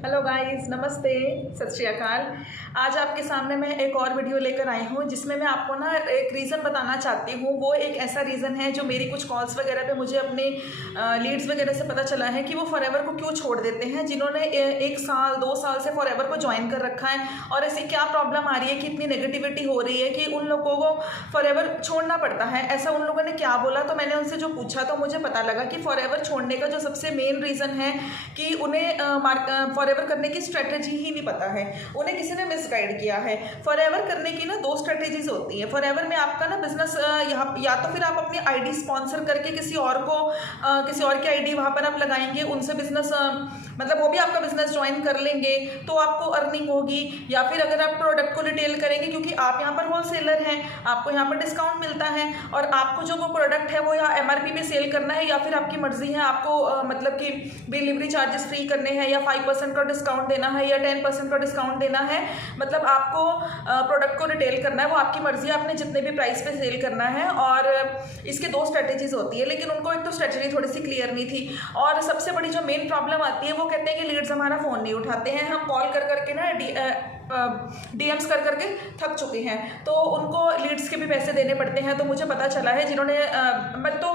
Hello guys, नमस्ते, सत श्री अकाल। आज आपके सामने मैं एक और वीडियो लेकर आई हूँ जिसमें मैं आपको ना एक रीज़न बताना चाहती हूँ। वो एक ऐसा रीज़न है जो मेरी कुछ कॉल्स वगैरह पे मुझे अपने लीड्स वगैरह से पता चला है कि वो फॉरएवर को क्यों छोड़ देते हैं, जिन्होंने 1 साल 2 साल से फॉरएवर को ज्वाइन कर रखा है। और ऐसी क्या प्रॉब्लम आ रही है कि इतनी नेगेटिविटी हो रही है कि उन लोगों को फॉरएवर छोड़ना पड़ता है। ऐसा उन लोगों ने क्या बोला, तो मैंने उनसे जो पूछा तो मुझे पता लगा कि फॉरएवर छोड़ने का जो सबसे मेन रीज़न है कि उन्हें फॉरएवर करने की स्ट्रेटेजी ही नहीं पता है, उन्हें किसी ने मिसगाइड किया है। फॉरएवर करने की ना 2 स्ट्रेटेजीज होती है। फॉरएवर में आपका ना बिजनेस या तो फिर आप अपनी आईडी स्पॉन्सर करके किसी और की आईडी वहाँ पर आप लगाएंगे, उनसे बिजनेस मतलब वो भी आपका बिजनेस ज्वाइन कर लेंगे तो आपको अर्निंग होगी। या फिर अगर आप प्रोडक्ट को रिटेल करेंगे, क्योंकि आप यहाँ पर होलसेलर हैं, आपको यहाँ पर डिस्काउंट मिलता है और आपको जो वो प्रोडक्ट है वो या एमआरपी पे सेल करना है या फिर आपकी मर्जी है आपको मतलब कि डिलीवरी चार्जेस फ्री करने हैं या 5% का डिस्काउंट देना है या 10% का डिस्काउंट देना है। मतलब आपको प्रोडक्ट को रिटेल करना है, वो आपकी मर्जी है, आपने जितने भी प्राइस पे सेल करना है। और इसके 2 स्ट्रेटेजीज होती है, लेकिन उनको एक तो स्ट्रेटेजी थोड़ी सी क्लियर नहीं थी। और सबसे बड़ी जो मेन प्रॉब्लम आती है वो कहते हैं कि लीड्स हमारा फ़ोन नहीं उठाते हैं, हम कॉल कर करके ना डीएम्स कर करके थक चुके हैं, तो उनको लीड्स के भी पैसे देने पड़ते हैं। तो मुझे पता चला है जिन्होंने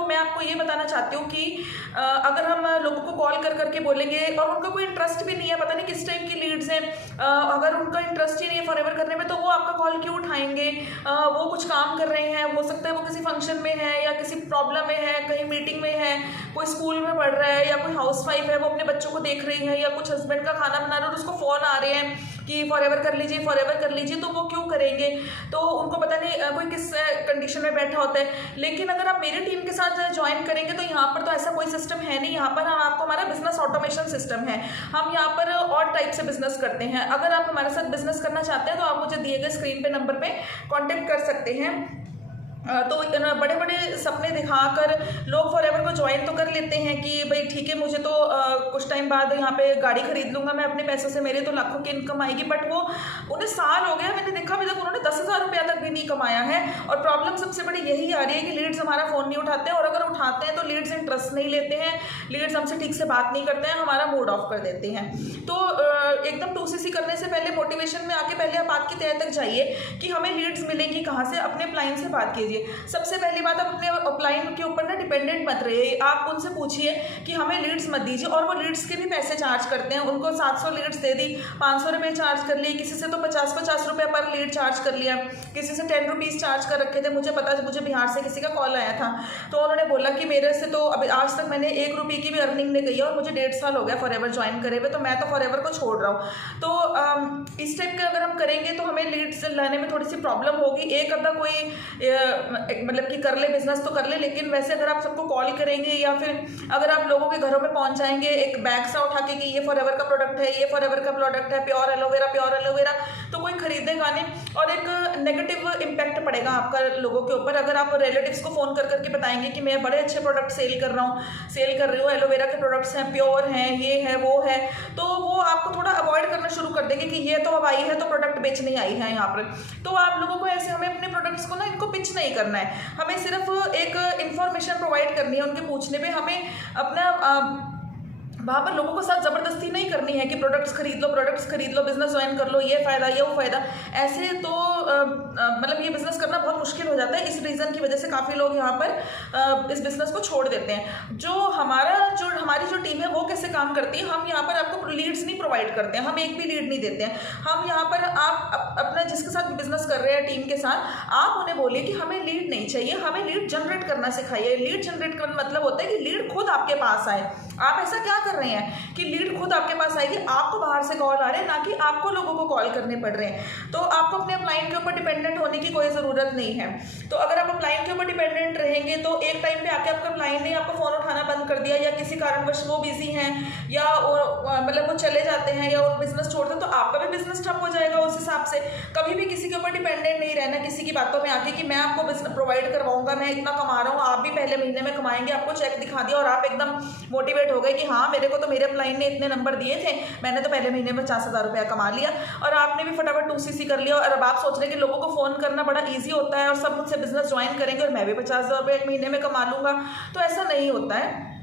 मैं आपको ये बताना चाहती हूँ कि अगर हम लोगों को कॉल कर करके बोलेंगे और उनका कोई इंटरेस्ट भी नहीं है, पता नहीं किस टाइप की लीड्स हैं, अगर उनका इंटरेस्ट ही नहीं है फॉरएवर करने में तो वो आपका कॉल क्यों उठाएंगे। वो कुछ काम कर रहे हैं, हो सकता है वो किसी फंक्शन में है या किसी प्रॉब्लम में है, कहीं मीटिंग में है, कोई स्कूल में पढ़ रहा है या कोई हाउसवाइफ है, वो अपने बच्चों को देख रही है या कुछ हस्बैंड का खाना बना रहे और उसको फ़ोन आ रहे हैं कि फॉरएवर कर लीजिए, तो वो क्यों करेंगे। तो उनको पता नहीं कोई किस कंडीशन में बैठा होता है। लेकिन अगर आप मेरी टीम के साथ ज्वाइन करेंगे तो यहाँ पर तो ऐसा कोई सिस्टम है नहीं। यहाँ पर हम आपको हमारा बिजनेस ऑटोमेशन सिस्टम है, हम यहाँ पर और टाइप से बिजनेस करते हैं। अगर आप हमारे साथ बिजनेस करना चाहते हैं तो आप मुझे दिए गए स्क्रीन पे नंबर पे कांटेक्ट कर सकते हैं। तो बड़े बड़े सपने दिखाकर लोग फॉरएवर को ज्वाइन तो कर लेते हैं कि भाई ठीक है, मुझे तो कुछ टाइम बाद यहाँ पे गाड़ी खरीद लूँगा मैं अपने पैसों से, मेरे तो लाखों की इनकम आएगी। बट वो उन्हें साल हो गया, मैंने देखा अभी तक उन्होंने 10,000 रुपया तक भी नहीं कमाया है। और प्रॉब्लम सबसे बड़ी यही आ रही है कि लीड्स हमारा फ़ोन नहीं उठाते हैं, और अगर उठाते हैं तो लीड्स इंटरेस्ट नहीं लेते हैं, लीड्स हमसे ठीक से बात नहीं करते हैं, हमारा मूड ऑफ कर देते हैं। तो एकदम 2CC करने से पहले मोटिवेशन में आके पहले आप बात की तह तक जाइए कि हमें लीड्स मिलेंगी कहाँ से। अपने क्लाइंट से बात कीजिए। सबसे पहली बात, आप अपने अपलाइन के ऊपर ना डिपेंडेंट मत रहिए। आप उनसे पूछिए कि हमें लीड्स मत दीजिए, और वो लीड्स के भी पैसे चार्ज करते हैं। उनको 700 लीड्स दे दी, 500 रुपये चार्ज कर लिए, किसी से तो 50-50 रुपये पर लीड चार्ज कर लिया, किसी से 10 रुपीज़ चार्ज कर रखे थे। मुझे बिहार से किसी का कॉल आया था, तो उन्होंने बोला कि मेरे से तो अभी आज तक मैंने 1 रुपये की भी अर्निंग नहीं गई है और मुझे 1.5 साल हो गया फॉरएवर ज्वाइन करे हुए, तो मैं तो फॉरएवर को छोड़ रहा हूँ। तो इस टाइप का अगर हम करेंगे तो हमें लीड्स लाने में थोड़ी सी प्रॉब्लम होगी। एक अदा कोई मतलब कि कर ले बिजनेस तो कर ले, लेकिन वैसे अगर आप सबको कॉल करेंगे या फिर अगर आप लोगों के घरों में पहुंच जाएंगे एक बैग सा उठा के कि ये फॉरएवर का प्रोडक्ट है, ये फॉरएवर का प्रोडक्ट है, प्योर एलोवेरा, तो कोई खरीदेगा नहीं और एक नेगेटिव इम्पैक्ट पड़ेगा आपका लोगों के ऊपर। अगर आप रिलेटिव्स को फ़ोन कर करके बताएंगे कि मैं बड़े अच्छे प्रोडक्ट सेल कर रही हूँ, एलोवेरा के प्रोडक्ट्स हैं, प्योर हैं, ये है वो है, तो वो आपको थोड़ा अवॉइड करना शुरू कर देंगे कि ये तो अब आई है तो प्रोडक्ट बेचने आई है यहाँ पर। तो आप लोगों को ऐसे हमें अपने प्रोडक्ट्स को ना इनको पिच नहीं करना है, हमें सिर्फ एक इन्फॉर्मेशन प्रोवाइड करनी है। उनके पूछने पे हमें अपना वहाँ पर लोगों को साथ ज़बरदस्ती नहीं करनी है कि प्रोडक्ट्स खरीद लो, बिजनेस ज्वाइन कर लो, ये फ़ायदा ये वो फ़ायदा। ऐसे तो मतलब ये बिज़नेस करना बहुत मुश्किल हो जाता है। इस रीज़न की वजह से काफ़ी लोग यहाँ पर इस बिज़नेस को छोड़ देते हैं। हमारी जो टीम है वो कैसे काम करती है, हम यहाँ पर आपको लीड्स नहीं प्रोवाइड करते हैं, हम एक भी लीड नहीं देते हैं। हम यहाँ पर आप अपना जिसके साथ बिजनेस कर रहे हैं टीम के साथ, आप उन्हें बोलिए कि हमें लीड नहीं चाहिए, हमें लीड जनरेट करना सिखाइए। लीड जनरेट करना मतलब होता है कि लीड खुद आपके पास आए। आप ऐसा क्या कर रहे हैं कि लीड खुद आपके पास आएगी, आपको बाहर से कॉल आ रहे हैं, ना कि आपको लोगों को कॉल करने पड़ रहे हैं। तो आपको अपने अपलाइन के ऊपर डिपेंडेंट होने की कोई ज़रूरत नहीं है। तो अगर आप अपलाइन के ऊपर डिपेंडेंट रहेंगे तो एक टाइम पे आके आपका अपलाइन ने आपको फ़ोन उठाना बंद कर दिया या किसी कारणवश वो बिजी हैं या मतलब वो चले जाते हैं या वो बिजनेस छोड़ते हैं, तो आपका भी बिजनेस ठप हो जाएगा। उस हिसाब से कभी भी किसी के ऊपर डिपेंडेंट नहीं रहना, किसी की बातों में आके कि मैं आपको बिजनेस प्रोवाइड करवाऊंगा, मैं इतना कमा रहा हूँ, आप भी पहले महीने में कमाएंगे, आपको चेक दिखा दिया और आप एकदम मोटिवेट हो गए कि हाँ मेरे को तो मेरे अपलाइन ने इतने नंबर दिए थे, मैंने तो पहले महीने में 50,000 रुपया कमा लिया, और आपने भी फटाफट 2CC कर लिया। और अब आप सोच रहे हैं कि लोगों को फ़ोन करना बड़ा ईजी होता है और सब मुझसे बिजनेस ज्वाइन करेंगे और मैं भी 50,000 रुपये एक महीने में कमा लूँगा, तो ऐसा नहीं होता है।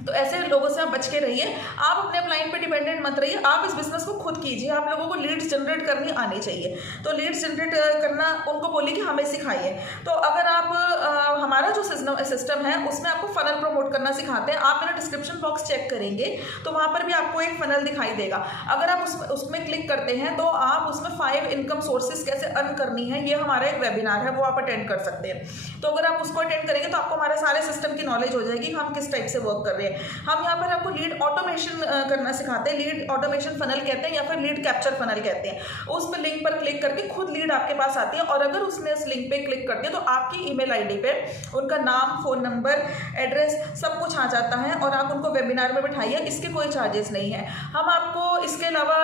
तो ऐसे लोगों से आप बच के रहिए। आप अपने क्लाइंट पे डिपेंडेंट मत रहिए, आप इस बिजनेस को खुद कीजिए। आप लोगों को लीड्स जनरेट करनी आनी चाहिए। तो लीड्स जनरेट करना उनको बोलिए कि हमें सिखाइए। तो अगर आप हमारा जो सिस्टम है उसमें आपको फनल प्रमोट करना सिखाते हैं। आप मेरा डिस्क्रिप्शन बॉक्स चेक करेंगे तो वहाँ पर भी आपको एक फनल दिखाई देगा। अगर आप उसमें क्लिक करते हैं तो आप उसमें 5 इनकम सोर्सेज कैसे अर्न करनी है, ये हमारा एक वेबिनार है, वो आप अटेंड कर सकते हैं। तो अगर आप उसको अटेंड करेंगे तो आपको हमारे सारे सिस्टम की नॉलेज हो जाएगी, हम किस टाइप से वर्क कर रहे हैं। हम यहाँ पर आपको लीड ऑटोमेशन करना सिखाते हैं। लीड ऑटोमेशन फनल कहते हैं या फिर लीड कैप्चर फनल कहते हैं। उस पर लिंक पर क्लिक करके खुद लीड आपके पास आती है, और अगर उसने उस लिंक पे क्लिक कर दिया तो आपकी ईमेल आईडी पे उनका नाम, फ़ोन नंबर, एड्रेस सब कुछ आ जाता है, और आप उनको वेबिनार में बिठाइए। इसके कोई चार्जेस नहीं है। हम आपको इसके अलावा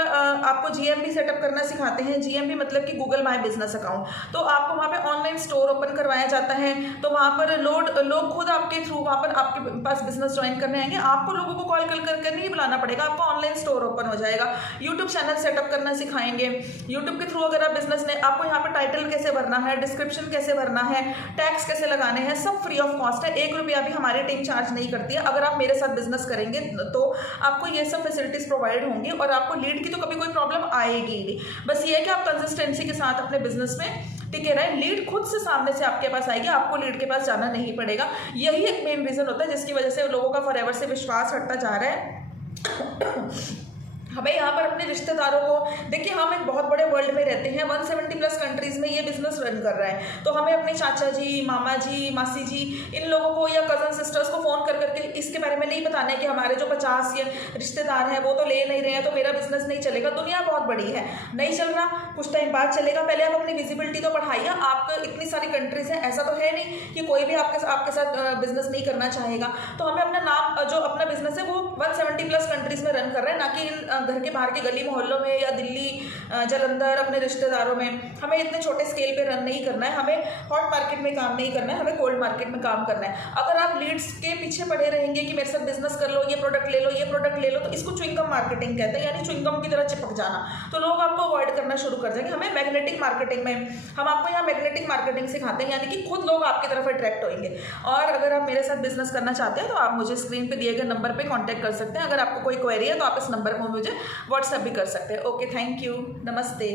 आपको GMB सेटअप करना सिखाते हैं। GMB मतलब कि गूगल माई बिजनेस अकाउंट। तो आपको वहाँ पे ऑनलाइन स्टोर ओपन करवाया जाता है। तो वहाँ पर लोग खुद आपके थ्रू वहाँ पर आपके पास बिजनेस ज्वाइन करने आएंगे। आपको लोगों को कॉल कर नहीं बुलाना पड़ेगा, आपको ऑनलाइन स्टोर ओपन हो जाएगा। यूट्यूब चैनल सेटअप करना सिखाएंगे। यूट्यूब के थ्रू अगर आप बिजनेस ने, आपको यहाँ पर टाइटल कैसे भरना है, डिस्क्रिप्शन कैसे भरना है, टैक्स कैसे लगाने हैं, सब फ्री ऑफ कॉस्ट है। 1 रुपया भी हमारी टीम चार्ज नहीं करती है। अगर आप मेरे साथ बिजनेस करेंगे तो आपको ये सब फैसिलिटीज प्रोवाइड होंगी, और आपको लीड की तो कभी कोई प्रॉब्लम आएगी नहीं। बस ये है कि आप कंसिस्टेंसी के साथ अपने बिजनेस में टिके रहे। लीड खुद से सामने से आपके पास आएगी, आपको लीड के पास जाना नहीं पड़ेगा। यही एक मेन रीजन होता है जिसकी वजह से लोगों का फॉरएवर से विश्वास हटता जा रहा है। हमें यहाँ पर अपने रिश्तेदारों को, देखिए हम एक बहुत बड़े वर्ल्ड में रहते हैं, 170+ कंट्रीज में ये बिजनेस रन कर रहा है। तो हमें अपने चाचा जी, मामा जी, मासी जी, इन लोगों को या कजन सिस्टर्स को फ़ोन कर करके इसके बारे में नहीं बताना है कि हमारे जो 50 या रिश्तेदार हैं वो तो ले नहीं रहे हैं तो मेरा बिजनेस नहीं चलेगा। दुनिया बहुत बड़ी है, नहीं चल रहा, कुछ टाइम बाद चलेगा। पहले आप अपनी विजिबिलिटी तो बढ़ाइए। आपका इतनी सारी कंट्रीज हैं, ऐसा तो है नहीं कि कोई भी आपके साथ बिजनेस नहीं करना चाहेगा। तो हमें अपना नाम, जो अपना बिजनेस है वो 170+ कंट्रीज में रन कर रहे हैं, ना कि घर के बाहर के गली मोहल्लों में या दिल्ली, जालंधर, अपने रिश्तेदारों में। हमें इतने छोटे स्केल पे रन नहीं करना है। हमें हॉट मार्केट में काम नहीं करना है, हमें कोल्ड मार्केट में काम करना है। अगर आप लीड्स के पीछे पड़े रहेंगे कि मेरे साथ बिजनेस कर लो, ये प्रोडक्ट ले लो, ये प्रोडक्ट ले लो, तो इसको च्युइंगम मार्केटिंग कहते हैं, यानी च्युइंगम की तरह चिपक जाना। तो लोग आपको अवॉइड करना शुरू कर देंगे। हमें मैग्नेटिक मार्केटिंग में, हम आपको यहाँ मैग्नेटिक मार्केटिंग सिखाते हैं, यानी कि खुद लोग आपकी तरफ अट्रैक्ट होंगे। और अगर आप मेरे साथ बिजनेस करना चाहते हैं तो आप मुझे स्क्रीन पे दिए गए नंबर पे कांटेक्ट कर सकते हैं। अगर आपको कोई क्वेरी है तो आप इस नंबर पर मुझे व्हाट्सएप भी कर सकते हैं। ओके, थैंक यू, नमस्ते।